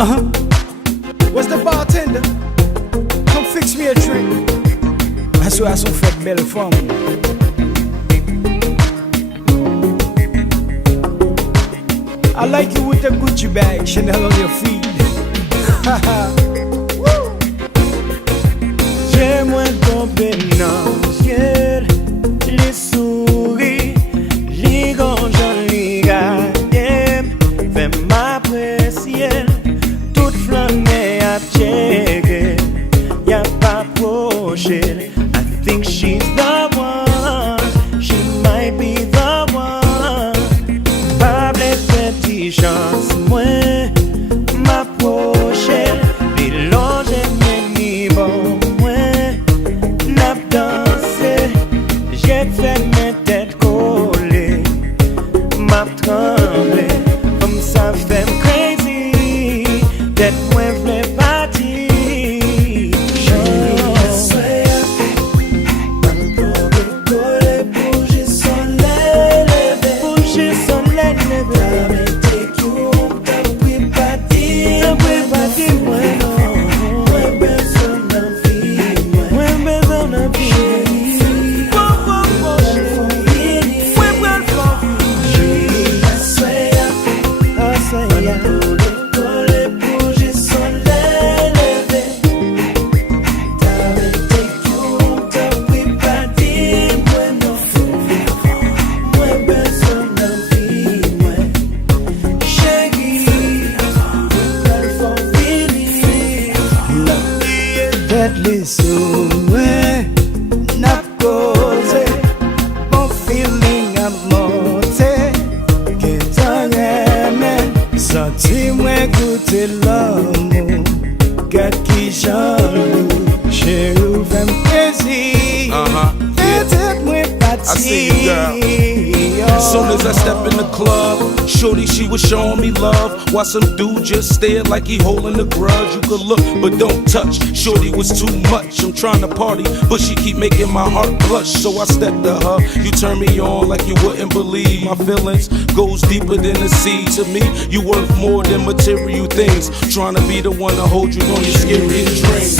Where's the bartender? Come fix me a drink. That's why I so fat belly from. I like you with the Gucci bag, Chanel on your feet. J'aimerais tomber dans le ciel, les souris, les gonjons, les gardiens, fais m'apprécier, toute flamme à checker, y'a pas proché. I think she's the one, she might be the one. Pas les petites chances, moi, m'approcher, les longes mes niveaux. J'ai fait mes têtes collées, m'a tremblé, comme ça fait crazy, tête moins v'lait partir. Bouger soleil levé. Take you home, t'as pris partir, moi non. Moi besoin d'un vie, moi besoin d'un vie. Deadly souhait n'a causé bon feeling à monter. Que t'en aimes, senti-moi goûter l'amour. Gars qui jaloux, j'ai ouvert mon plaisir. Peut-être I see you, girl. As soon as I step in the club, shorty, she was showing me love. While some dude just stared like he holding a grudge. You could look, but don't touch. Shorty was too much. I'm trying to party, but she keep making my heart blush. So I stepped to her. You turn me on like you wouldn't believe. My feelings goes deeper than the sea. To me, you worth more than material things. Trying to be the one to hold you on your scariest dreams.